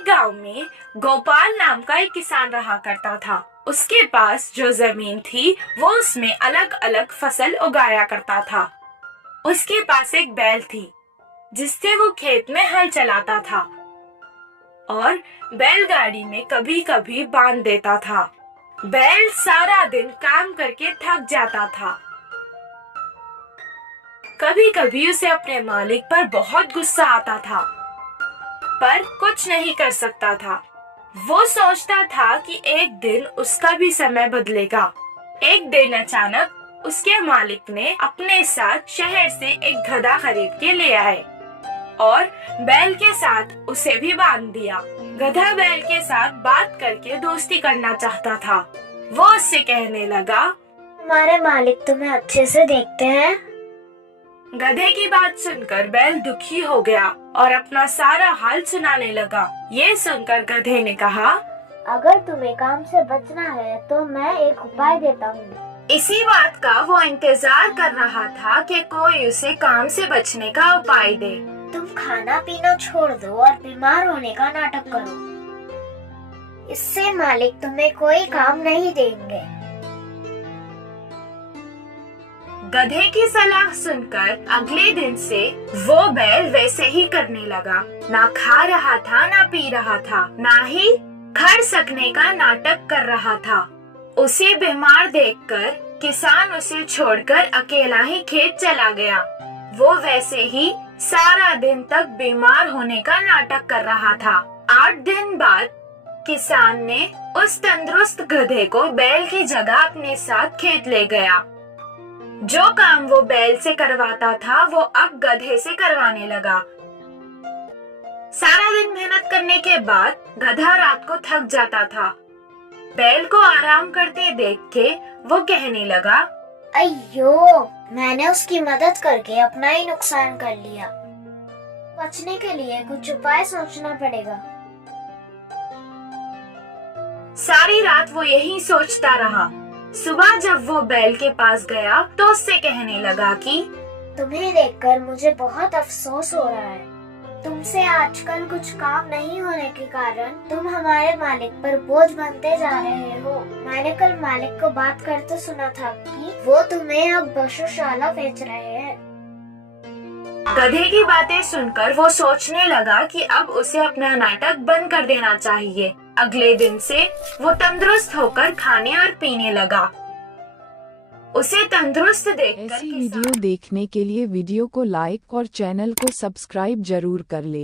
एक गांव में गोपाल नाम का एक किसान रहा करता था। उसके पास जो जमीन थी वो उसमें अलग अलग फसल उगाया करता था। उसके पास एक बैल थी जिससे वो खेत में हल चलाता था और बैलगाड़ी में कभी कभी बांध देता था। बैल सारा दिन काम करके थक जाता था। कभी कभी उसे अपने मालिक पर बहुत गुस्सा आता था, पर कुछ नहीं कर सकता था। वो सोचता था कि एक दिन उसका भी समय बदलेगा। एक दिन अचानक उसके मालिक ने अपने साथ शहर से एक गधा खरीद के ले आए और बैल के साथ उसे भी बांध दिया। गधा बैल के साथ बात करके दोस्ती करना चाहता था। वो उससे कहने लगा, हमारे मालिक तुम्हें अच्छे से देखते हैं। गधे की बात सुनकर बैल दुखी हो गया और अपना सारा हाल सुनाने लगा। ये सुनकर गधे ने कहा, अगर तुम्हें काम से बचना है तो मैं एक उपाय देता हूँ। इसी बात का वो इंतजार कर रहा था कि कोई उसे काम से बचने का उपाय दे। तुम खाना पीना छोड़ दो और बीमार होने का नाटक करो। इससे मालिक तुम्हें कोई काम नहीं देंगे। गधे की सलाह सुनकर अगले दिन से वो बैल वैसे ही करने लगा। ना खा रहा था, ना पी रहा था, ना ही खड़ सकने का नाटक कर रहा था। उसे बीमार देखकर किसान उसे छोड़कर अकेला ही खेत चला गया। वो वैसे ही सारा दिन तक बीमार होने का नाटक कर रहा था। 8 दिन बाद किसान ने उस तंदुरुस्त गधे को बैल की जगह अपने साथ खेत ले गया। जो काम वो बैल से करवाता था वो अब गधे से करवाने लगा। सारा दिन मेहनत करने के बाद गधा रात को थक जाता था। बैल को आराम करते देख के वो कहने लगा, अయ్यो, मैंने उसकी मदद करके अपना ही नुकसान कर लिया। बचने के लिए कुछ उपाय सोचना पड़ेगा। सारी रात वो यही सोचता रहा। सुबह जब वो बैल के पास गया तो उससे कहने लगा कि तुम्हें देखकर मुझे बहुत अफसोस हो रहा है। तुमसे आजकल कुछ काम नहीं होने के कारण तुम हमारे मालिक पर बोझ बनते जा रहे हो। मैंने कल मालिक को बात करते सुना था कि वो तुम्हें अब पशुशाला बेच रहे हैं। गधे की बातें सुनकर वो सोचने लगा कि अब उसे अपना नाटक बंद कर देना चाहिए। अगले दिन से वो तंदुरुस्त होकर खाने और पीने लगा। उसे तंदुरुस्त देखकर ऐसी वीडियो देखने के लिए वीडियो को लाइक और चैनल को सब्सक्राइब जरूर कर ले।